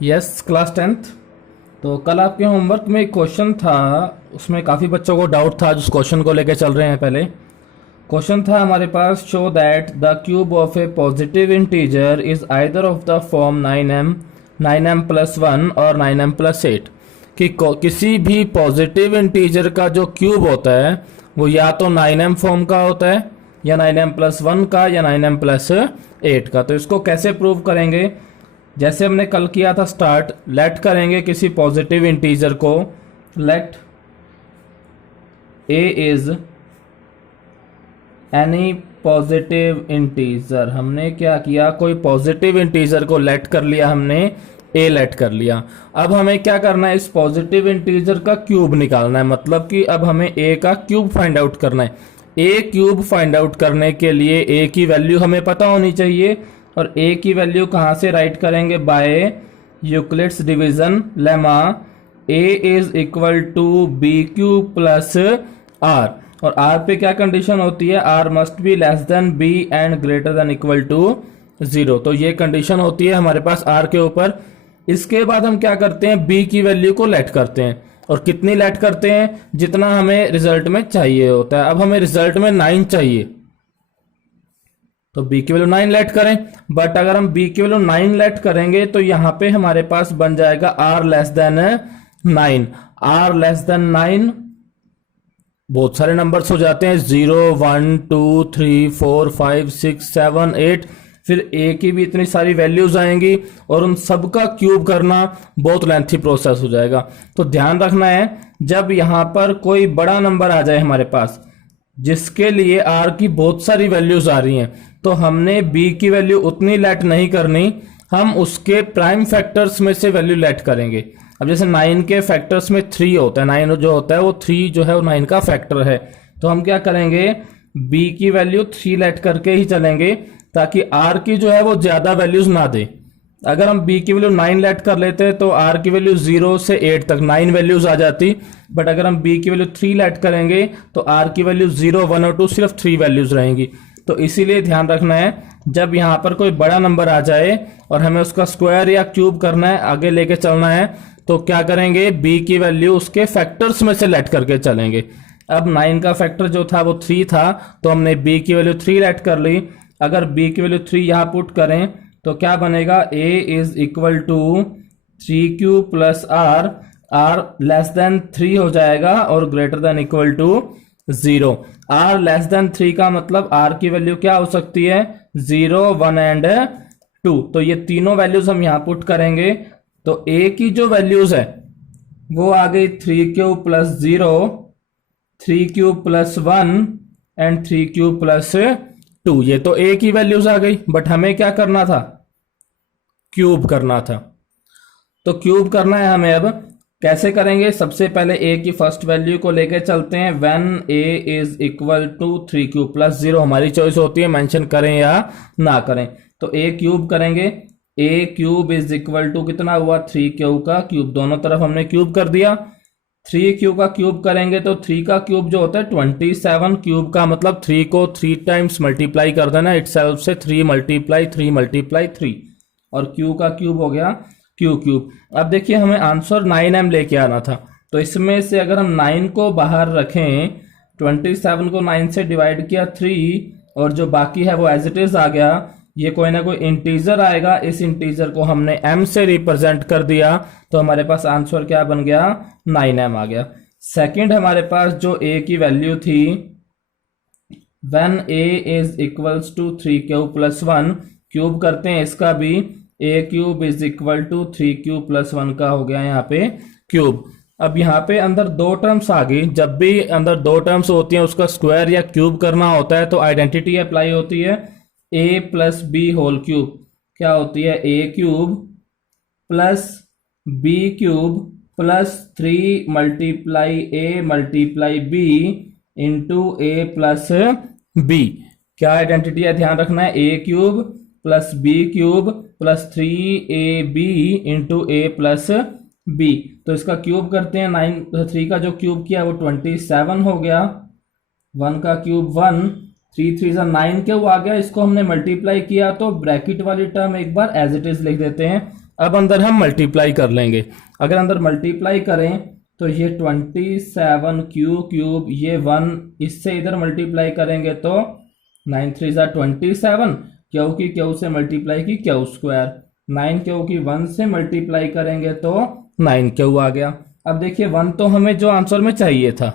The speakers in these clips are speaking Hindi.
Yes, class 10th। तो कल आपके होमवर्क में एक क्वेश्चन था, उसमें काफ़ी बच्चों को डाउट था, जिस क्वेश्चन को लेकर चल रहे हैं। पहले क्वेश्चन था हमारे पास, show that the cube of a positive integer is either of the form 9m और 9m+8 कि किसी भी पॉजिटिव इंटीजर का जो क्यूब होता है वो या तो 9m फॉर्म का होता है या 9m+1 का या 9m+8 का। तो इसको कैसे प्रूव करेंगे? जैसे हमने कल किया था स्टार्ट, लेट करेंगे किसी पॉजिटिव इंटीजर को, let A is any positive integer. हमने क्या किया, कोई पॉजिटिव इंटीजर को लेट कर लिया, हमने ए लेट कर लिया। अब हमें क्या करना है, इस पॉजिटिव इंटीजर का क्यूब निकालना है, मतलब कि अब हमें ए का क्यूब फाइंड आउट करना है। ए क्यूब फाइंड आउट करने के लिए ए की वैल्यू हमें पता होनी चाहिए, और ए की वैल्यू कहाँ से राइट करेंगे, by Euclid's division lemma A is equal to B cube plus R. और आर पे क्या कंडीशन होती है, R must be less than B and greater than equal to 0। तो ये कंडीशन होती है हमारे पास आर के ऊपर। इसके बाद हम क्या करते हैं, बी की वैल्यू को लेट करते हैं, और कितनी लेट करते हैं, जितना हमें रिजल्ट में चाहिए होता है। अब हमें रिजल्ट में 9 चाहिए, तो b की वैल्यू 9 लेट करें। बट अगर हम b की वैल्यू 9 लेट करेंगे तो यहां पे हमारे पास बन जाएगा r less than 9। r less than 9 बहुत सारे नंबर्स हो जाते हैं, 0 1 2 3 4 5 6 7 8, फिर a की भी इतनी सारी वैल्यूज आएंगी और उन सबका क्यूब करना बहुत लेंथी प्रोसेस हो जाएगा। तो ध्यान रखना है, जब यहां पर कोई बड़ा नंबर आ जाए हमारे पास जिसके लिए r की बहुत सारी वैल्यूज आ रही हैं, तो हमने b की वैल्यू उतनी लेट नहीं करनी, हम उसके प्राइम फैक्टर्स में से वैल्यू लेट करेंगे। अब जैसे 9 के फैक्टर्स में 3 होता है, 9 जो होता है वो 3 जो है वो 9 का फैक्टर है। तो हम क्या करेंगे, b की वैल्यू 3 लेट करके ही चलेंगे, ताकि r की जो है वो ज्यादा वैल्यूज ना दे। अगर हम b की वैल्यू 9 लेट कर लेते तो r की वैल्यू 0 से 8 तक 9 वैल्यूज आ जाती। बट अगर हम b की वैल्यू 3 लेट करेंगे तो r की वैल्यू 0 1 और 2 सिर्फ 3 वैल्यूज रहेंगी। तो इसीलिए ध्यान रखना है, जब यहाँ पर कोई बड़ा नंबर आ जाए और हमें उसका स्क्वायर या क्यूब करना है, आगे लेके चलना है, तो क्या करेंगे, b की वैल्यू उसके फैक्टर्स में से लेट करके चलेंगे। अब 9 का फैक्टर जो था वो 3 था, तो हमने b की वैल्यू 3 लेट कर ली। अगर b की वैल्यू 3 यहाँ पुट करें तो क्या बनेगा, a is equal to 3 cube plus R, R less than 3 हो जाएगा और greater than equal to 0। R less than 3 का मतलब आर की वैल्यू क्या हो सकती है, 0 1 एंड 2। तो ये तीनों वैल्यूज हम यहाँ पुट करेंगे, तो a की जो वैल्यूज है वो आ गई 3 cube plus 0, 3 cube plus 1 and 3 cube plus 2। ये तो a की वैल्यूज आ गई, बट हमें क्या करना था, क्यूब करना था। तो क्यूब करना है हमें। अब कैसे करेंगे, सबसे पहले a की फर्स्ट वैल्यू को लेके चलते हैं, when a is equal to 3 cube plus 0। हमारी चॉइस होती है मेंशन करें या ना करें। तो a क्यूब करेंगे, a cube is equal to कितना हुआ, 3 क्यूब का क्यूब, दोनों तरफ हमने क्यूब कर दिया। 3 क्यूब का क्यूब करेंगे तो 3 का क्यूब जो होता है 27, क्यूब का मतलब 3 को 3 टाइम्स मल्टीप्लाई कर देना इटसेल्फ से, 3 मल्टीप्लाई 3 मल्टीप्लाई 3, और क्यू का क्यूब हो गया क्यू क्यूब। अब देखिए हमें आंसर 9m लेके आना था, तो इसमें से अगर हम 9 को बाहर रखें, 27 को 9 से डिवाइड किया 3, और जो बाकी है वो एज इट इज आ गया। ये कोई ना कोई इंटीजर आएगा, इस इंटीजर को हमने m से रिप्रेजेंट कर दिया, तो हमारे पास आंसर क्या बन गया, 9m आ गया। सेकंड हमारे पास जो a की वैल्यू थी, when a is equals to 3 cube plus 1, cube करते हैं इसका भी, a cube is equal to 3 cube plus 1 का हो गया यहाँ पे क्यूब। अब यहाँ पे अंदर दो टर्म्स आ गई, जब भी अंदर दो टर्म्स होती हैं उसका स्क्वायर या क्यूब करना होता है तो आइडेंटिटी अप्लाई होती है, a plus B whole cube क्या होती है, a cube plus b cube plus 3 multiply a multiply b into a plus b। क्या आइडेंटिटी है, ध्यान रखना है, a cube plus b cube plus 3ab into a plus b। तो इसका क्यूब करते हैं, 3 का जो क्यूब किया वो 27 हो गया, 1 का क्यूब 1, 3 3 जा 9 क्यों आ गया, इसको हमने मल्टीप्लाई किया तो ब्रैकेट वाली टर्म एक बार एज इट इज लिख देते हैं। अब अंदर हम मल्टीप्लाई कर लेंगे। अगर अंदर मल्टीप्लाई करें तो ये 27 क्यूब ये 1, इससे इधर मल्टीप्लाई करेंगे तो 9 3 ज़ा 27, क्यू की क्यू से मल्टीप्लाई की क्यू स्क्वायर, 9 क्यू की 1 से मल्टीप्लाई करेंगे तो 9 क्यू आ गया। अब देखिए 1 तो हमें जो आंसर में चाहिए था,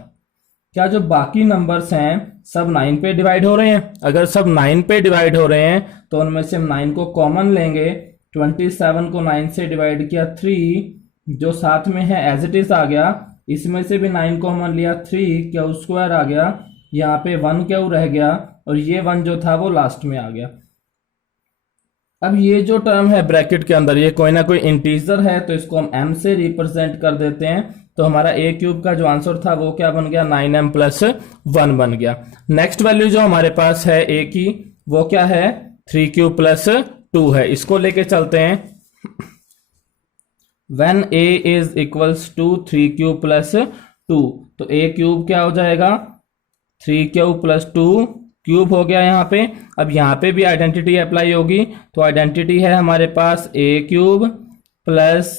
क्या जो बाकी नंबर्स हैं सब 9 पे डिवाइड हो रहे हैं? अगर सब 9 पे डिवाइड हो रहे हैं तो उनमें से हम 9 को कॉमन लेंगे। 27 को 9 से डिवाइड किया 3, जो साथ में है एज इट इज आ गया, इसमें से भी 9 कॉमन लिया 3 क्यू स्क्वायर आ गया, यहाँ पे 1 क्यू रह गया और ये 1 जो था वो लास्ट में आ गया। अब ये जो टर्म है ब्रैकेट के अंदर, ये कोई ना कोई इंटीजर है तो इसको हम m से रिप्रेजेंट कर देते हैं। तो हमारा a क्यूब का जो आंसर था वो क्या बन गया, 9m प्लस 1 बन गया। नेक्स्ट वैल्यू जो हमारे पास है a की, वो क्या है, 3 क्यूब प्लस 2 है। इसको लेके चलते हैं। when a is equals to 3 cube plus 2, तो a क्यूब क्या हो जाएगा, 3 क्यूब प्लस 2 क्यूब हो गया यहाँ पे। अब यहाँ पे भी आइडेंटिटी अप्लाई होगी, तो आइडेंटिटी है हमारे पास a cube plus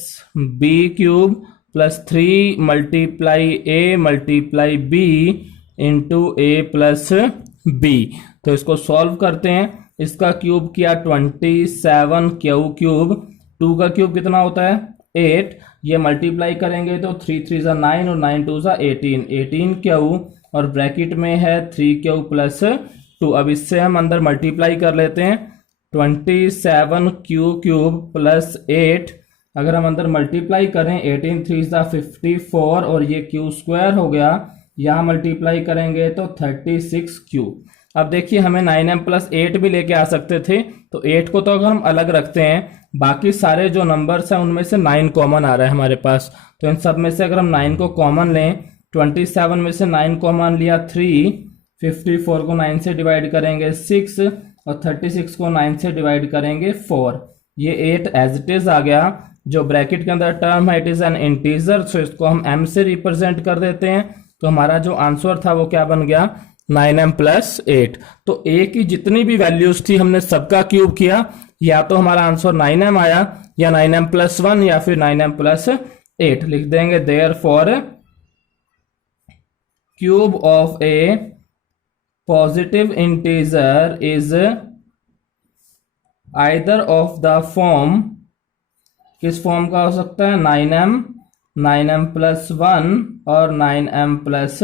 b cube plus 3 multiply a multiply b into a plus b। तो इसको सॉल्व करते हैं। इसका क्यूब किया 27 क्यूब, 2 का क्यूब कितना होता है 8, ये मल्टीप्लाई करेंगे तो 3 3 ज़ा 9 और 9 2 ज़ा 18 क्यू, और ब्रैकेट में है 3 क्यू प्लस 2। अब इससे हम अंदर मल्टीप्लाई कर लेते हैं। 27 क्यूब प्लस 8, अगर हम अंदर मल्टीप्लाई करें 18 3 ज़ा 54 और ये क्यू स्क्वायर हो गया, यहाँ मल्टीप्लाई करेंगे तो 36 क्यू। अब देखिए हमें 9m प्लस 8 भी लेके आ सकते थे, तो 8 को तो अगर हम अलग रखते हैं, बाकी सारे जो नंबर्स हैं उनमें से 9 कॉमन आ रहा है हमारे पास, तो इन सब में से अगर हम 9 को कॉमन लें, 27 में से 9 कॉमन लिया 3, 54 को 9 से डिवाइड करेंगे 6 और 36 को 9 से डिवाइड करेंगे 4, ये 8 एज इट इज आ गया। जो ब्रैकेट के अंदर टर्म है इट इज एन इंटीजर, सो इसको हम m से रिप्रेजेंट कर देते हैं। तो हमारा जो आंसर था वो क्या बन गया, 9m प्लस 8। तो a की जितनी भी वैल्यूज थी हमने सबका क्यूब किया, या तो हमारा आंसर 9m आया या 9m प्लस 1 या फिर 9m प्लस 8 लिख देंगे। Therefore cube of a positive integer is either of the form, किस फॉर्म का हो सकता है, 9m प्लस 1 और 9m प्लस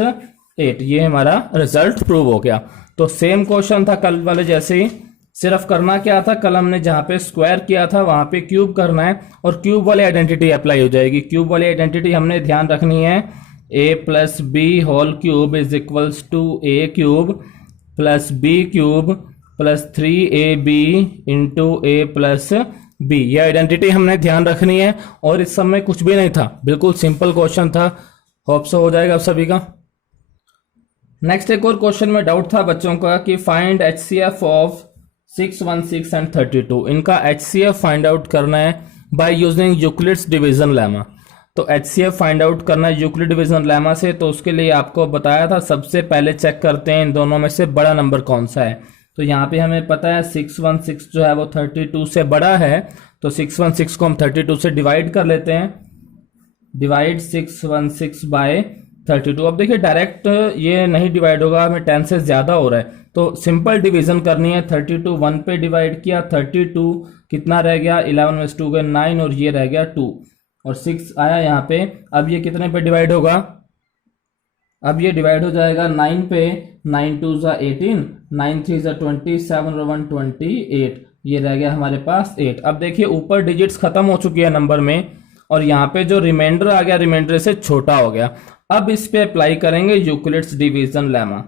8। ये हमारा रिजल्ट प्रूव हो गया। तो सेम क्वेश्चन था कल वाले जैसे ही, सिर्फ करना क्या था, कल हमने जहां पे स्क्वायर किया था वहां पे क्यूब करना है और क्यूब वाली आइडेंटिटी अप्लाई हो जाएगी। क्यूब वाली आइडेंटिटी हमने ध्यान रखनी है, a plus B whole cube is equals to a cube plus b cube plus 3ab into a plus b। ये आइडेंटिटी हमने ध्यान रखनी है और इस सब में कुछ भी नहीं था, बिल्कुल सिंपल क्वेश्चन था। होप सो हो जाएगा आप सभी का। नेक्स्ट एक और क्वेश्चन में डाउट था बच्चों का कि फाइंड HCF ऑफ 616 एंड 32। इनका HCF फाइंड आउट करना है by using Euclid's division lemma. तो HCF फाइंड आउट करना है यूक्लिड डिवीजन लेमा से, तो उसके लिए आपको बताया था सबसे पहले चेक करते हैं इन दोनों में से बड़ा नंबर कौन सा है। तो यहाँ पे हमें पता है 616 जो है वो 32 से बड़ा है, तो 616 को हम 32 से डिवाइड कर लेते हैं। Divide 616 by 32। अब देखिए डायरेक्ट ये नहीं डिवाइड होगा, हमें 10 से ज्यादा हो रहा है, तो सिंपल डिवीजन करनी है। 32 1 पे डिवाइड किया, 32 कितना रह गया, 11 में 2 गए 9 और ये रह गया 2 और 6 आया यहाँ पे। अब ये कितने पे डिवाइड होगा, अब ये डिवाइड हो जाएगा 9 पे, 9 2 ज़ा 18, 9 3 ज़ा 27 और 1 28, ये रह गया हमारे पास 8। अब देखिए ऊपर डिजिट्स खत्म हो चुकी है नंबर में और यहाँ पे जो रिमाइंडर आ गया रिमाइंडर से छोटा हो गया। अब इस पे अप्लाई करेंगे Euclid's division lemma.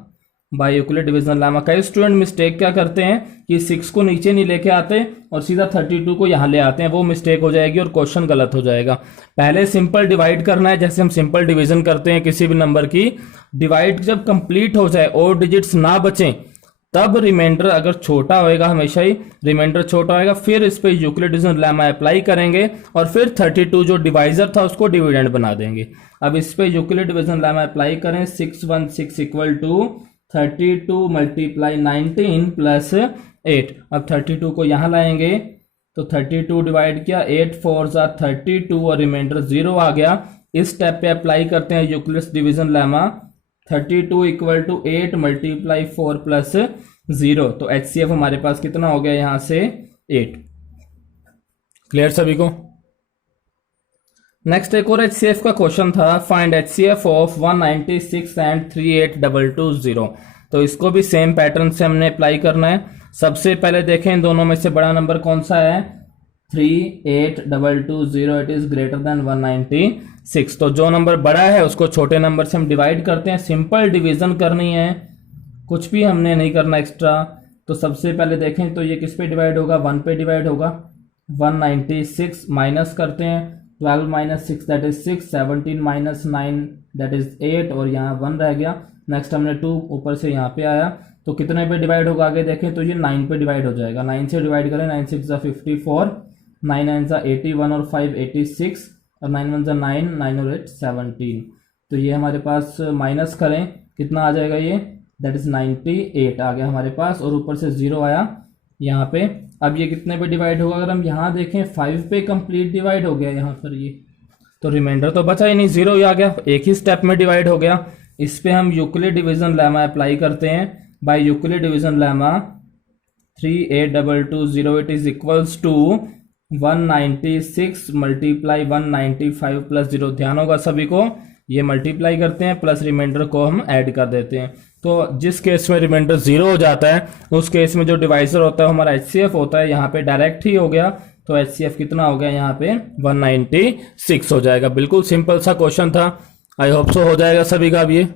By Euclid division lemma कई स्टूडेंट मिस्टेक क्या करते हैं कि 6 को नीचे नहीं लेके आते और सीधा 32 को यहाँ ले आते हैं, वो मिस्टेक हो जाएगी और क्वेश्चन गलत हो जाएगा। पहले सिंपल डिवाइड करना है, जैसे हम सिंपल डिवीजन करते हैं किसी भी नंबर की। डिवाइड जब कंप्लीट हो जाए और डिजिट्स ना बचें तब रिमाइंडर अगर छोटा होएगा, हमेशा ही रिमाइंडर छोटा होएगा, फिर इस पे यूक्लिड डिवीजन लेमा अप्लाई करेंगे और फिर 32 जो डिवाइजर था उसको डिविडेंड बना देंगे। अब इस पे यूक्लिड डिवीजन लेमा अप्लाई करें, 616 इक्वल टू 32 मल्टीप्लाई 19 प्लस 8। अब 32 को यहाँ लाएंगे तो 32 डिवाइड किया, 8 4 ज़ा 32 और रिमाइंडर 0 आ गया। इस स्टेप पे अप्लाई करते हैं Euclid's division lemma. 32 equal to 8 multiply 4 plus 0, तो HCF हमारे पास कितना हो गया यहां से 8। क्लियर सभी को? नेक्स्ट एक और HCF का क्वेश्चन था, फाइंड HCF ऑफ 196 एंड 38220। तो इसको भी सेम पैटर्न से हमने अप्लाई करना है। सबसे पहले देखें इन दोनों में से बड़ा नंबर कौन सा है, 38220, इट इज ग्रेटर देन 196। तो जो नंबर बड़ा है उसको छोटे नंबर से हम डिवाइड करते हैं, सिंपल डिवीजन करनी है, कुछ भी हमने नहीं करना एक्स्ट्रा। तो सबसे पहले देखें तो ये किस पे डिवाइड होगा, 1 पे डिवाइड होगा। 196 माइनस करते हैं, 12 minus 6 that is 6, 17 minus 9 that is 8 और यहाँ 1 रह गया। नेक्स्ट हमने 2 ऊपर से यहाँ पे आया, तो कितने पे डिवाइड होगा आगे देखें तो ये 9 पे डिवाइड हो जाएगा। 9 से डिवाइड करें, 9 6 ज़ा 54, 9 9 ज़ा 81 और 5 86 और 9 1 ज़ा 9, 9 और 8 17। तो ये हमारे पास माइनस करें कितना आ जाएगा, ये दैट इज 98 आ गया हमारे पास, और ऊपर से 0 आया यहाँ पे। अब ये कितने पे डिवाइड होगा, अगर हम यहाँ देखें 5 पे कंप्लीट डिवाइड हो गया यहाँ पर ये, तो रिमाइंडर तो बचा ही नहीं, 0 ही आ गया, एक ही स्टेप में डिवाइड हो गया। इस पे हम यूक्लिड डिवीजन लेमा अप्लाई करते हैं। By Euclid division lemma 38220 it is equals to 196 multiply 195 plus 0। ध्यान होगा सभी को, ये मल्टीप्लाई करते हैं प्लस रिमाइंडर को हम ऐड कर देते हैं। तो जिस केस में रिमाइंडर 0 हो जाता है उस केस में जो डिवाइजर होता है हमारा HCF होता है, यहाँ पे डायरेक्ट ही हो गया, तो HCF कितना हो गया यहाँ पे 196 हो जाएगा। बिल्कुल सिंपल सा क्वेश्चन था, आई होप सो हो जाएगा सभी का। अब ये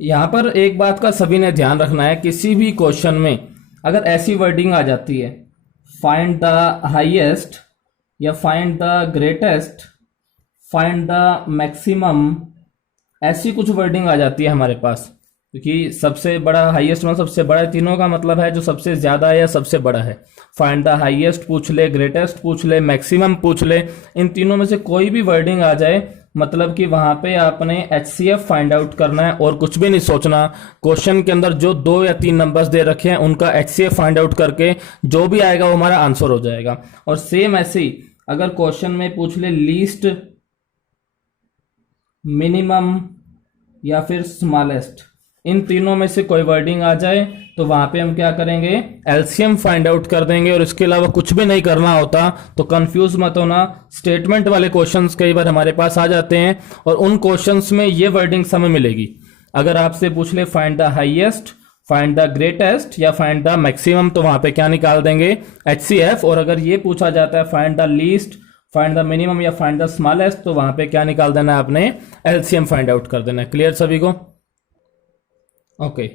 यहाँ पर एक बात का सभी ने ध्यान रखना है, किसी भी क्वेश्चन में अगर ऐसी वर्डिंग आ जाती है फाइंड द हाईएस्ट या find the greatest, find the maximum, ऐसी कुछ वर्डिंग आ जाती है हमारे पास, क्योंकि सबसे बड़ा हाईएस्ट मतलब सबसे बड़ा, तीनों का मतलब है जो सबसे ज्यादा है या सबसे बड़ा है। फाइंड द हाईएस्ट पूछ ले, ग्रेटेस्ट पूछ ले, मैक्सिमम पूछ ले, इन तीनों में से कोई भी वर्डिंग आ जाए मतलब कि वहां पे आपने HCF फाइंड आउट करना है और कुछ भी नहीं सोचना। क्वेश्चन के अंदर जो 2 या 3 नंबर्स दे रखे हैं उनका HCF फाइंड आउट करके जो भी आएगा वो हमारा आंसर हो जाएगा। और सेम ऐसे ही अगर क्वेश्चन में पूछ ले लीस्ट, मिनिमम या फिर स्मॉलेस्ट, इन तीनों में से कोई वर्डिंग आ जाए तो वहां पे हम क्या करेंगे, एलसीएम फाइंड आउट कर देंगे और इसके अलावा कुछ भी नहीं करना होता। तो कंफ्यूज मत होना, स्टेटमेंट वाले क्वेश्चंस कई बार हमारे पास आ जाते हैं और उन क्वेश्चंस में ये वर्डिंग हमें मिलेगी। अगर आपसे पूछ ले find the highest, find the greatest या फाइंड द मैक्सिमम, तो वहां पे क्या निकाल देंगे HCF। और अगर ये पूछा जाता है find the least, find the minimum या फाइंड द स्मॉलेस्ट, तो वहां पे क्या निकाल देना है आपने, LCM फाइंड आउट कर देना है। क्लियर सभी को? ओके